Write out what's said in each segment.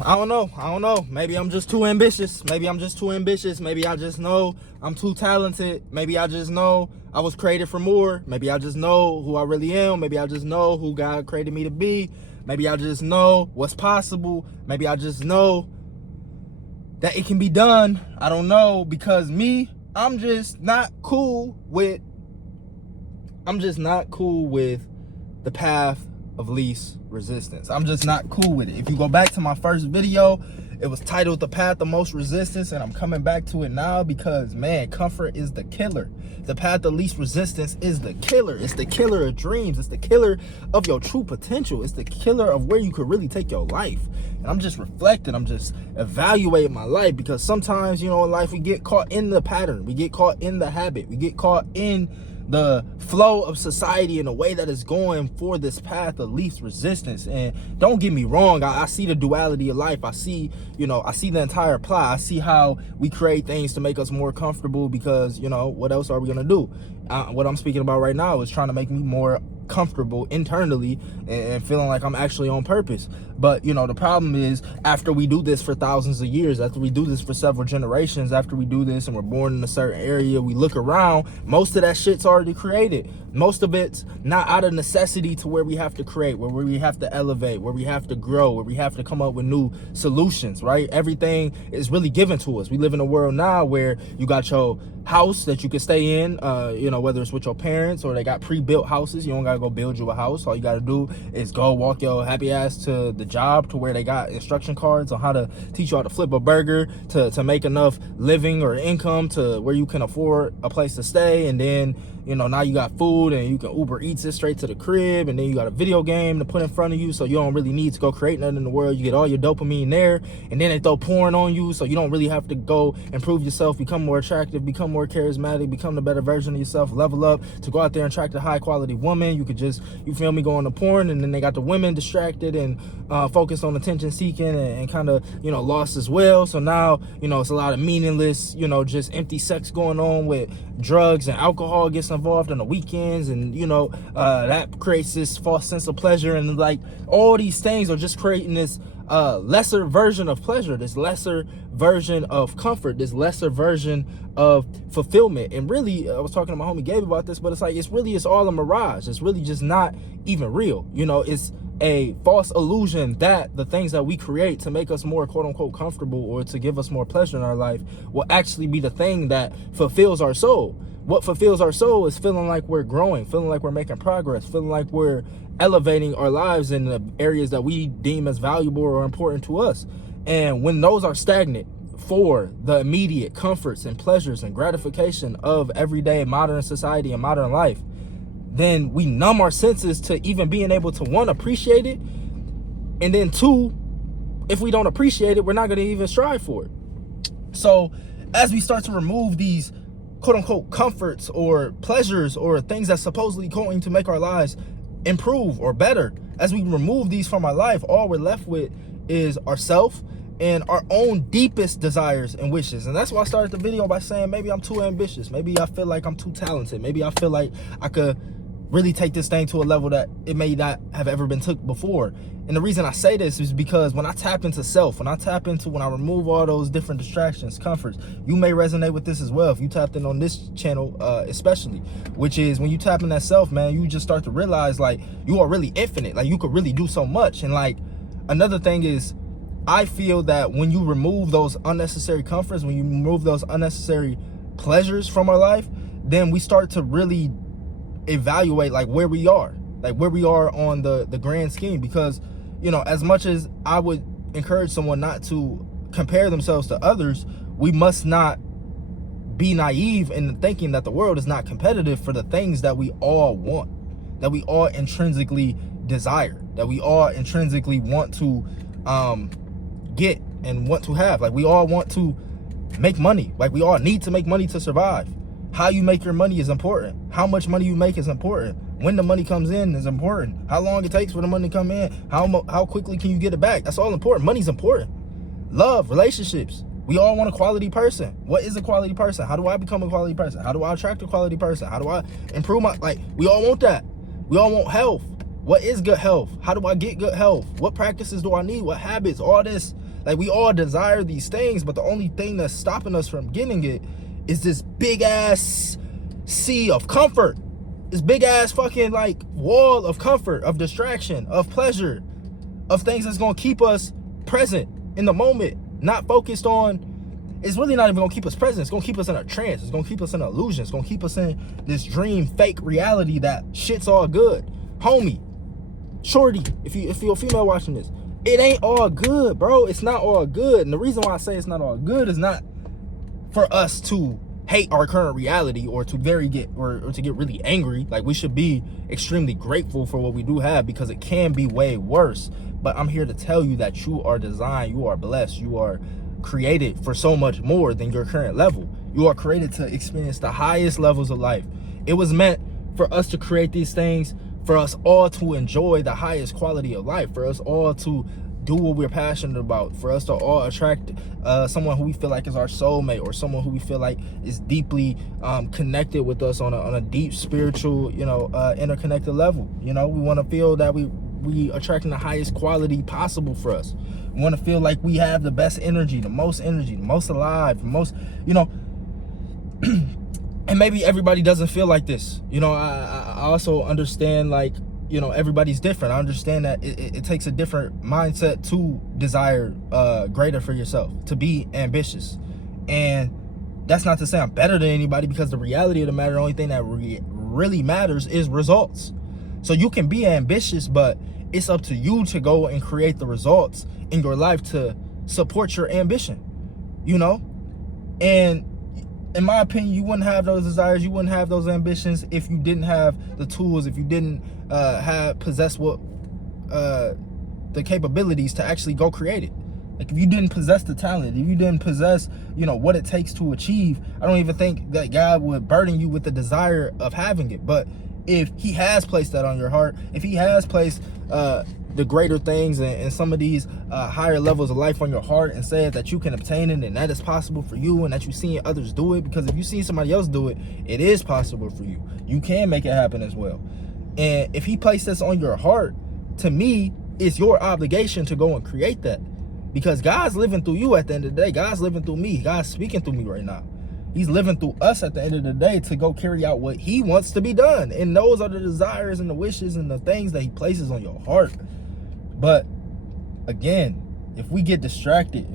I don't know. Maybe I'm just too ambitious. Maybe I just know I'm too talented. Maybe I just know I was created for more. Maybe I just know who I really am. Maybe I just know who God created me to be. Maybe I just know what's possible. Maybe I just know that it can be done. I don't know, because I'm just not cool with the path of least resistance. I'm just not cool with it. If you go back to my first video, it was titled The Path of Most Resistance, and I'm coming back to it now because, man, comfort is the killer. The path of least resistance is the killer. It's the killer of dreams. It's the killer of your true potential. It's the killer of where you could really take your life. And I'm just reflecting. I'm just evaluating my life, because sometimes, in life, we get caught in the pattern. We get caught in the habit. We get caught in the flow of society in a way that is going for this path of least resistance. And don't get me wrong, I see the duality of life. I see the entire plot. I see how we create things to make us more comfortable, because what else are we gonna do? What I'm speaking about right now is trying to make me more comfortable internally and feeling like I'm actually on purpose. But the problem is, after we do this for thousands of years, after we do this for several generations, after we do this and we're born in a certain area, we look around, most of that shit's already created. Most of it's not out of necessity to where we have to create, where we have to elevate, where we have to grow, where we have to come up with new solutions, right? Everything is really given to us. We live in a world now where you got your house that you can stay in, whether it's with your parents or they got pre-built houses. You don't gotta go build you a house. All you gotta do is go walk your happy ass to the job, to where they got instruction cards on how to teach you how to flip a burger, to make enough living or income to where you can afford a place to stay. And then now you got food and you can Uber Eats it straight to the crib, and then you got a video game to put in front of you, so you don't really need to go create nothing in the world. You get all your dopamine there, and then they throw porn on you, so you don't really have to go improve yourself, become more attractive, become more charismatic, become the better version of yourself, level up to go out there and attract a high quality woman. You could just, go on the porn, and then they got the women distracted and focused on attention seeking and kind of lost as well. So now it's a lot of meaningless, just empty sex going on, with drugs and alcohol gets involved on the weekends, and that creates this false sense of pleasure. And like, all these things are just creating this lesser version of pleasure, this lesser version of comfort, this lesser version of fulfillment. And really, I was talking to my homie Gabe about this, but it's like, it's all a mirage. It's really just not even real. It's a false illusion that the things that we create to make us more quote unquote comfortable, or to give us more pleasure in our life, will actually be the thing that fulfills our soul. What fulfills our soul is feeling like we're growing, feeling like we're making progress, feeling like we're elevating our lives in the areas that we deem as valuable or important to us. And when those are stagnant for the immediate comforts and pleasures and gratification of everyday modern society and modern life, then we numb our senses to even being able to, one, appreciate it, and then two, if we don't appreciate it, we're not going to even strive for it. So as we start to remove these quote unquote comforts or pleasures or things that's supposedly going to make our lives improve or better, as we remove these from our life, all we're left with is ourself and our own deepest desires and wishes. And that's why I started the video by saying, maybe I'm too ambitious, maybe I feel like I'm too talented, maybe I feel like I could really take this thing to a level that it may not have ever been took before. And the reason I say this is because when I tap into self, when I remove all those different distractions, comforts, you may resonate with this as well if you tapped in on this channel, especially, which is when you tap in that self, man, you just start to realize like you are really infinite, like you could really do so much. And like, another thing is, I feel that when you remove those unnecessary comforts, when you remove those unnecessary pleasures from our life, then we start to really evaluate like where we are on the grand scheme. Because as much as I would encourage someone not to compare themselves to others, we must not be naive in thinking that the world is not competitive for the things that we all want, that we all intrinsically desire, that we all intrinsically want to get and want to have. Like, we all want to make money, like we all need to make money to survive. How you make your money is important. How much money you make is important. When the money comes in is important. How long it takes for the money to come in. How quickly can you get it back? That's all important. Money's important. Love, relationships. We all want a quality person. What is a quality person? How do I become a quality person? How do I attract a quality person? How do I improve we all want that. We all want health. What is good health? How do I get good health? What practices do I need? What habits? All this Like, we all desire these things, but the only thing that's stopping us from getting it is this big ass sea of comfort. This big ass fucking like wall of comfort, of distraction, of pleasure, of things that's gonna keep us present in the moment, not focused on. It's really not even gonna keep us present. It's gonna keep us in a trance. It's gonna keep us in an illusion. It's gonna keep us in this dream, fake reality that shit's all good. Homie, shorty, if you're a female watching this, it ain't all good, bro. It's not all good. And the reason why I say it's not all good is not for us to hate our current reality or to get really angry. Like, we should be extremely grateful for what we do have, because it can be way worse. But I'm here to tell you that you are designed, you are blessed, you are created for so much more than your current level. You are created to experience the highest levels of life. It was meant for us to create these things, for us all to enjoy the highest quality of life, for us all to do what we're passionate about, for us to all attract someone who we feel like is our soulmate, or someone who we feel like is deeply connected with us on a deep spiritual, interconnected level. We want to feel that we attracting the highest quality possible for us. We want to feel like we have the best energy, the most alive, the most, and maybe everybody doesn't feel like this. I also understand, like, everybody's different. I understand that it takes a different mindset to desire greater for yourself, to be ambitious. And that's not to say I'm better than anybody, because the reality of the matter, the only thing that really matters is results. So you can be ambitious, but it's up to you to go and create the results in your life to support your ambition, And in my opinion, you wouldn't have those desires, you wouldn't have those ambitions if you didn't have the tools, if you didn't possess what the capabilities to actually go create it. Like, if you didn't possess the talent, if you didn't possess, what it takes to achieve, I don't even think that God would burden you with the desire of having it. But if he has placed that on your heart, if he has placed the greater things and some of these higher levels of life on your heart, and said that you can obtain it and that is possible for you, and that you've seen others do it, because if you see somebody else do it, it is possible for you. You can make it happen as well. And if he placed this on your heart, to me, it's your obligation to go and create that, because God's living through you at the end of the day. God's living through me. God's speaking through me right now. He's living through us at the end of the day to go carry out what he wants to be done. And those are the desires and the wishes and the things that he places on your heart. But again, if we get distracted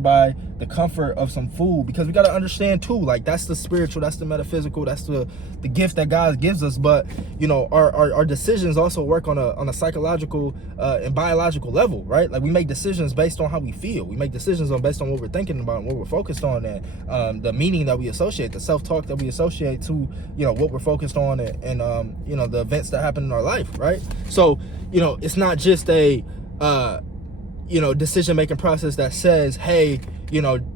by the comfort of some food, because we got to understand too, like, that's the spiritual, that's the metaphysical, that's the gift that God gives us. But our decisions also work on a psychological and biological level, right? Like, we make decisions based on how we feel. We make decisions based on what we're thinking about and what we're focused on, and the meaning that we associate, the self-talk that we associate to what we're focused on, and the events that happen in our life, right? So it's not just a decision-making process that says, hey,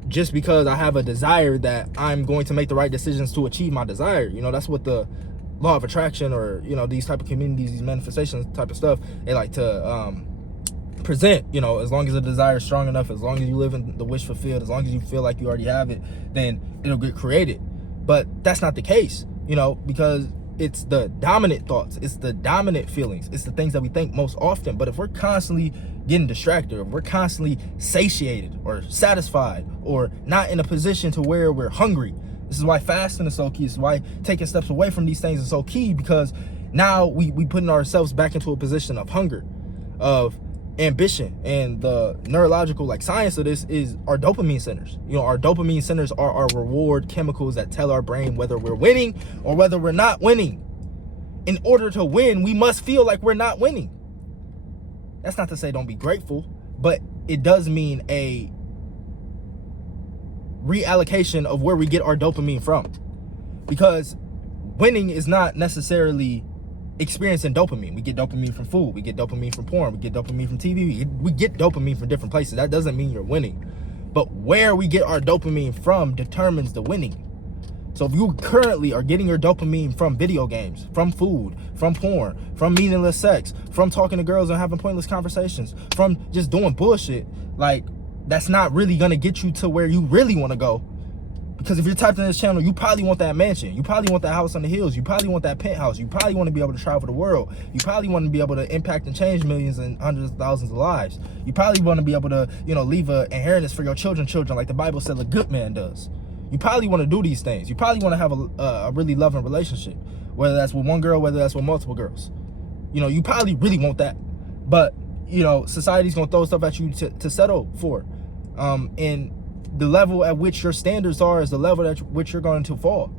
just because I have a desire, that I'm going to make the right decisions to achieve my desire. That's what the law of attraction, or, these type of communities, these manifestations type of stuff, they like to present. As long as the desire is strong enough, as long as you live in the wish fulfilled, as long as you feel like you already have it, then it'll get created. But that's not the case, because it's the dominant thoughts, it's the dominant feelings, it's the things that we think most often. But if we're constantly getting distracted, if we're constantly satiated or satisfied, or not in a position to where we're hungry, this is why fasting is so key. This is why taking steps away from these things is so key, because now we putting ourselves back into a position of hunger, of ambition. And the neurological science of this is our dopamine centers. Our dopamine centers are our reward chemicals that tell our brain whether we're winning or whether we're not winning. In order to win, we must feel like we're not winning. That's not to say don't be grateful, but it does mean a reallocation of where we get our dopamine from, because winning is not necessarily experiencing dopamine. We get dopamine from food, we get dopamine from porn, we get dopamine from TV, we get dopamine from different places. That doesn't mean you're winning, but where we get our dopamine from determines the winning. So if you currently are getting your dopamine from video games, from food, from porn, from meaningless sex, from talking to girls and having pointless conversations, from just doing bullshit, that's not really gonna get you to where you really want to go. Because if you're typed in this channel, you probably want that mansion. You probably want that house on the hills. You probably want that penthouse. You probably want to be able to travel the world. You probably want to be able to impact and change millions and hundreds of thousands of lives. You probably want to be able to, you know, leave an inheritance for your children like the Bible said a good man does. You probably want to do these things. You probably want to have a really loving relationship, whether that's with one girl, whether that's with multiple girls. You know, you probably really want that. But, you know, society's going to throw stuff at you to settle for. And the level at which your standards are is the level at which you're going to fall.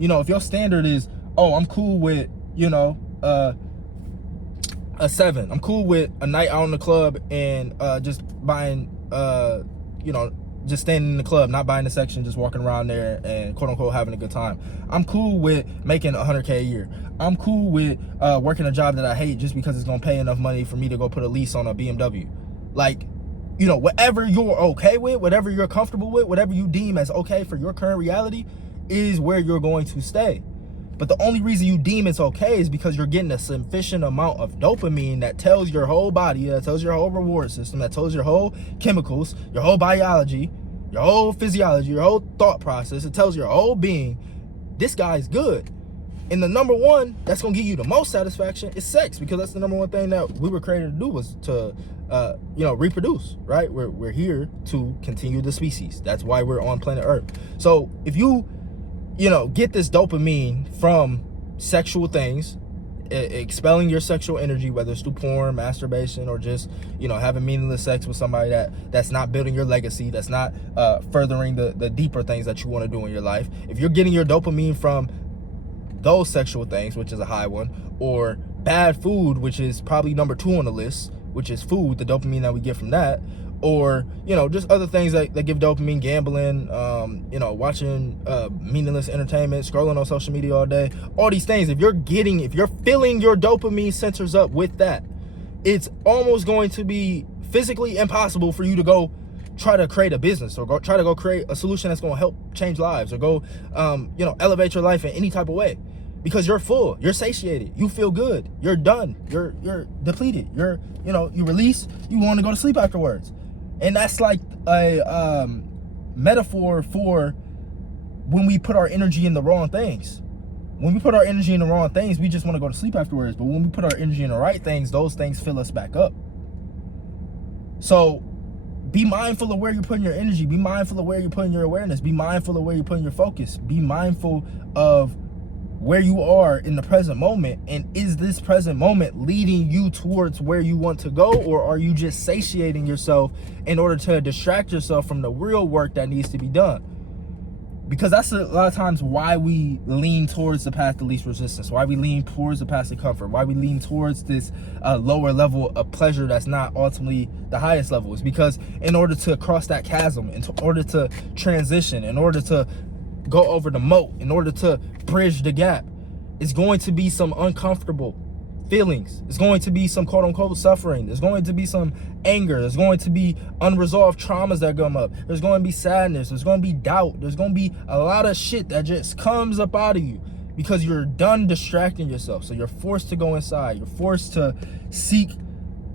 You know, if your standard is, oh, I'm cool with, you know, a 7. I'm cool with a night out in the club and just buying, you know, just standing in the club, not buying the section, just walking around there and quote unquote having a good time. I'm cool with making 100K a year. I'm cool with working a job that I hate just because it's gonna pay enough money for me to go put a lease on a BMW. Like, you know, whatever you're okay with, whatever you're comfortable with, whatever you deem as okay for your current reality is where you're going to stay. But the only reason you deem it's okay is because you're getting a sufficient amount of dopamine that tells your whole body, that tells your whole reward system, that tells your whole chemicals, your whole biology, your whole physiology, your whole thought process. It tells your whole being, this guy's good. And the number one that's gonna give you the most satisfaction is sex, because that's the number one thing that we were created to do, was to you know, reproduce, right? We're here to continue the species. That's why we're on planet Earth. So if you know, get this dopamine from sexual things, expelling your sexual energy, whether it's through porn, masturbation, or just, you know, having meaningless sex with somebody that's not building your legacy, that's not furthering the deeper things that you want to do in your life. If you're getting your dopamine from those sexual things, which is a high one, or bad food, which is probably number 2 on the list, which is food, the dopamine that we get from that, or, you know, just other things that give dopamine, gambling, you know, watching meaningless entertainment, scrolling on social media all day, all these things. If you're filling your dopamine sensors up with that, it's almost going to be physically impossible for you to go try to create a business, or try to go create a solution that's going to help change lives, or go, you know, elevate your life in any type of way. Because you're full, you're satiated, you feel good, you're done, you're depleted, you know, you release, you want to go to sleep afterwards. And that's like a metaphor for when we put our energy in the wrong things. When we put our energy in the wrong things, we just want to go to sleep afterwards. But when we put our energy in the right things, those things fill us back up. So be mindful of where you're putting your energy. Be mindful of where you're putting your awareness. Be mindful of where you're putting your focus. Be mindful of where you are in the present moment, and is this present moment leading you towards where you want to go, or are you just satiating yourself in order to distract yourself from the real work that needs to be done? Because that's a lot of times why we lean towards the path of least resistance, why we lean towards the path of comfort, why we lean towards this lower level of pleasure that's not ultimately the highest level, is because in order to cross that chasm, in order to transition, in order to go over the moat, in order to bridge the gap, it's going to be some uncomfortable feelings. It's going to be some quote unquote suffering. There's going to be some anger. There's going to be unresolved traumas that come up. There's going to be sadness. There's going to be doubt. There's going to be a lot of shit that just comes up out of you because you're done distracting yourself. So you're forced to go inside. You're forced to seek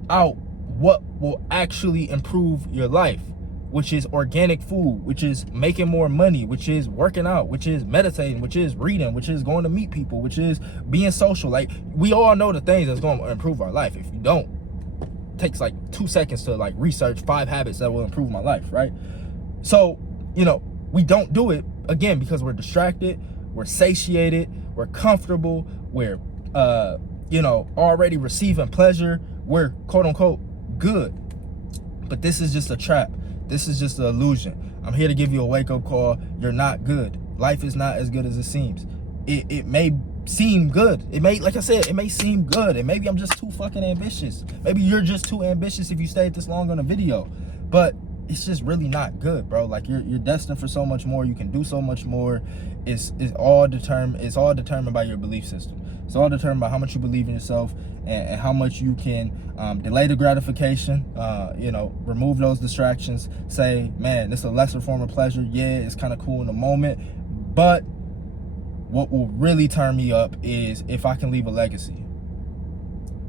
out what will actually improve your life, which is organic food, which is making more money, which is working out, which is meditating, which is reading, which is going to meet people, which is being social. Like, we all know the things that's going to improve our life. If you don't, it takes like 2 seconds to like research 5 habits that will improve my life, right? So, you know, we don't do it, again, because we're distracted, we're satiated, we're comfortable, we're, you know, already receiving pleasure, we're quote unquote good. But this is just a trap. This is just an illusion. I'm here to give you a wake-up call. You're not good. Life is not as good as it seems. It may seem good. It may, like I said, it may seem good. And maybe I'm just too fucking ambitious. Maybe you're just too ambitious if you stayed this long on a video. But it's just really not good, bro. Like, you're destined for so much more. You can do so much more. It's all determined by your belief system. It's all determined by how much you believe in yourself, and how much you can delay the gratification, you know, remove those distractions. Say, man, this is a lesser form of pleasure. Yeah, it's kind of cool in the moment, but what will really turn me up is if I can leave a legacy.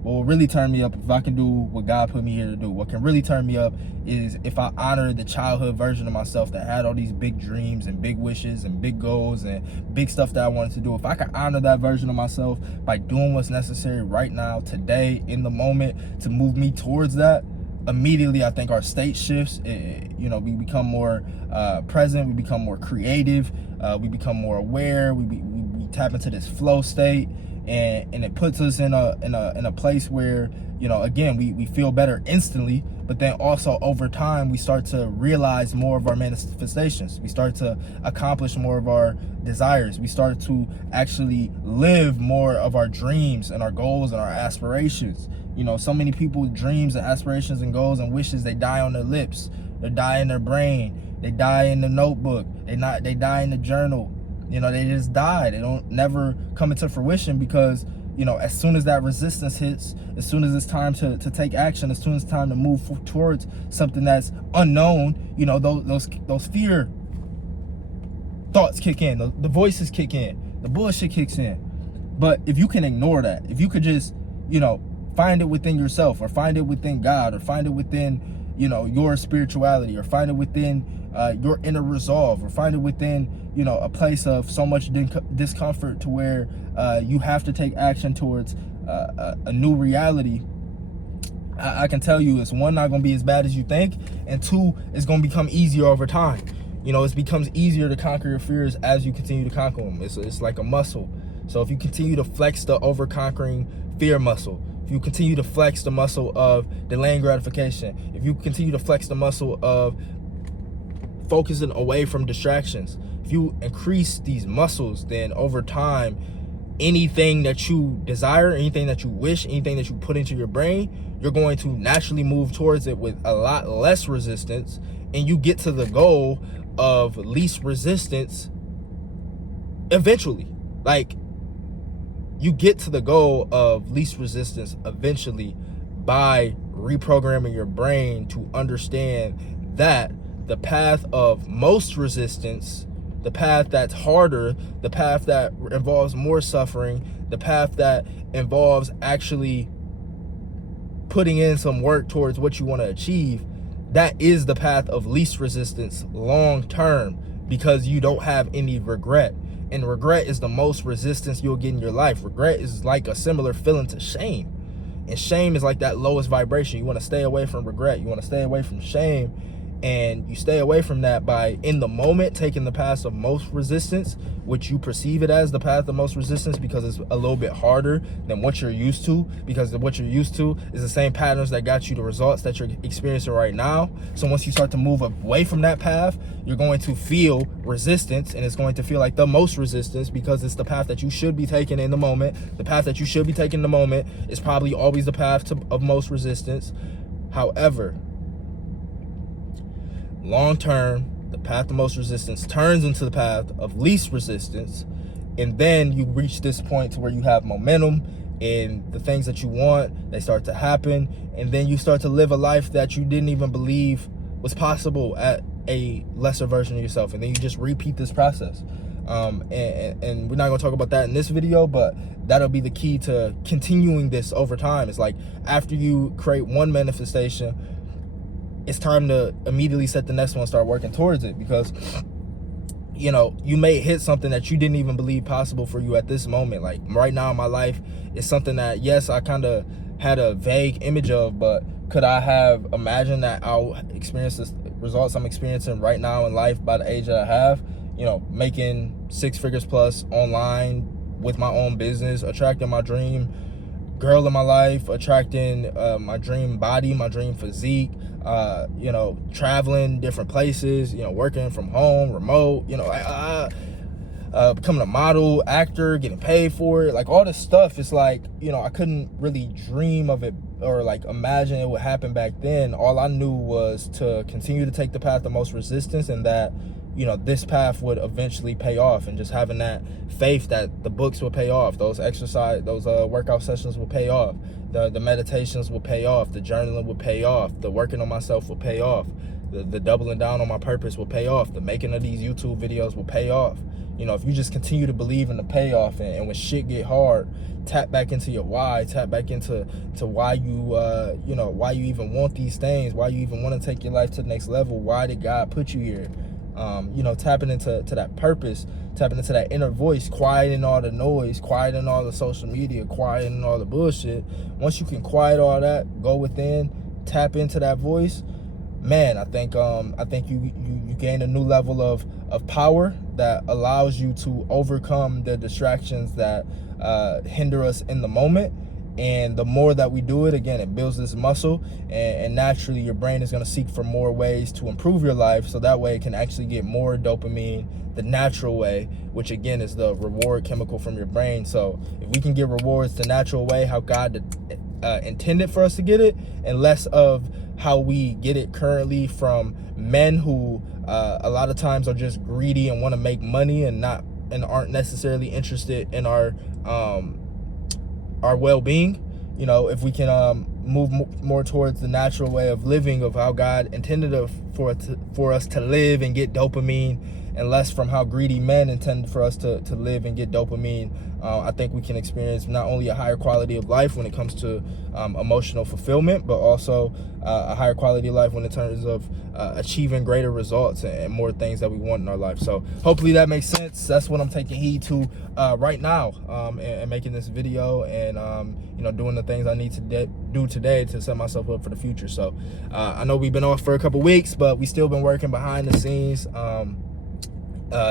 What will really turn me up if I can do what God put me here to do. What can really turn me up is if I honor the childhood version of myself that had all these big dreams and big wishes and big goals and big stuff that I wanted to do. If I can honor that version of myself by doing what's necessary right now, today, in the moment, to move me towards that, immediately I think our state shifts. You know, we become more present, we become more creative, we become more aware, we tap into this flow state, and it puts us in a place where, you know, again, we feel better instantly, but then also over time we start to realize more of our manifestations. We start to accomplish more of our desires. We start to actually live more of our dreams and our goals and our aspirations. You know, so many people's dreams and aspirations and goals and wishes, they die on their lips, they die in their brain, they die in the notebook, they die in the journal. You know, they just die. They don't never come into fruition because, you know, as soon as that resistance hits, as soon as it's time to take action, as soon as it's time to move towards something that's unknown, you know, those fear thoughts kick in, the voices kick in, the bullshit kicks in. But if you can ignore that, if you could just, you know, find it within yourself, or find it within God, or find it within, you know, your spirituality, or find it within your inner resolve, or find it within, you know, a place of so much discomfort to where you have to take action towards a new reality, I can tell you, it's one, not going to be as bad as you think, and two, it's going to become easier over time. You know, it becomes easier to conquer your fears as you continue to conquer them. It's like a muscle. So if you continue to flex the over-conquering fear muscle, if you continue to flex the muscle of delaying gratification, if you continue to flex the muscle of focusing away from distractions, if you increase these muscles, then over time, anything that you desire, anything that you wish, anything that you put into your brain, you're going to naturally move towards it with a lot less resistance, and you get to the goal of least resistance eventually. Like, you get to the goal of least resistance eventually by reprogramming your brain to understand that the path of most resistance, the path that's harder, the path that involves more suffering, the path that involves actually putting in some work towards what you want to achieve, that is the path of least resistance long term, because you don't have any regret. And regret is the most resistance you'll get in your life. Regret is like a similar feeling to shame. And shame is like that lowest vibration. You want to stay away from regret. You want to stay away from shame. And you stay away from that by, in the moment, taking the path of most resistance, which you perceive it as the path of most resistance because it's a little bit harder than what you're used to, because what you're used to is the same patterns that got you the results that you're experiencing right now. So once you start to move away from that path, you're going to feel resistance, and it's going to feel like the most resistance because it's the path that you should be taking in the moment. The path that you should be taking in the moment is probably always the path of most resistance. However, long term, the path of most resistance turns into the path of least resistance, and then you reach this point to where you have momentum, and the things that you want, they start to happen, and then you start to live a life that you didn't even believe was possible at a lesser version of yourself, and then you just repeat this process. And we're not going to talk about that in this video, but that'll be the key to continuing this over time. It's like, after you create one manifestation, it's time to immediately set the next one and start working towards it, because, you know, you may hit something that you didn't even believe possible for you at this moment. Like right now in my life, it's something that, yes, I kind of had a vague image of, but could I have imagined that I'll experience the results I'm experiencing right now in life by the age that I have? You know, making 6 figures plus online with my own business, attracting my dream girl in my life, attracting my dream body, my dream physique, you know, traveling different places, you know, working from home, remote, you know, becoming a model, actor, getting paid for it, like all this stuff. It's like, you know, I couldn't really dream of it or like imagine it would happen back then. All I knew was to continue to take the path of most resistance, and that, you know, this path would eventually pay off, and just having that faith that the books will pay off, those workout sessions will pay off, the meditations will pay off, the journaling will pay off, the working on myself will pay off, the doubling down on my purpose will pay off, the making of these YouTube videos will pay off. You know, if you just continue to believe in the payoff, and when shit get hard, tap back into your why, tap back into why you you know, why you even want these things, why you even want to take your life to the next level, why did God put you here? You know, tapping into that purpose, tapping into that inner voice, quieting all the noise, quieting all the social media, quieting all the bullshit. Once you can quiet all that, go within, tap into that voice, man, I think you gain a new level of power that allows you to overcome the distractions that hinder us in the moment. And the more that we do it, again, it builds this muscle, and naturally your brain is going to seek for more ways to improve your life, so that way it can actually get more dopamine the natural way, which again is the reward chemical from your brain. So if we can get rewards the natural way, how God intended for us to get it, and less of how we get it currently from men who a lot of times are just greedy and want to make money and aren't necessarily interested in our well-being. You know, if we can move more towards the natural way of living, of how God intended for us to live and get dopamine, and less from how greedy men intend for us to live and get dopamine, I think we can experience not only a higher quality of life when it comes to emotional fulfillment, but also a higher quality of life when in terms of achieving greater results and more things that we want in our life. So hopefully that makes sense. That's what I'm taking heed to right now, and making this video, and you know, doing the things I need to do today to set myself up for the future. So I know we've been off for a couple weeks, but we still been working behind the scenes.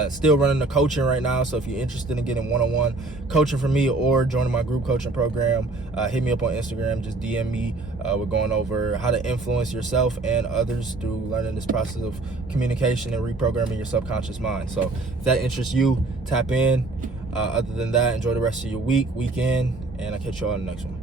Still running the coaching right now, so if you're interested in getting one-on-one coaching from me or joining my group coaching program, hit me up on Instagram, just DM me. We're going over how to influence yourself and others through learning this process of communication and reprogramming your subconscious mind. So if that interests you, tap in. Other than that, enjoy the rest of your weekend, and I'll catch you all in the next one.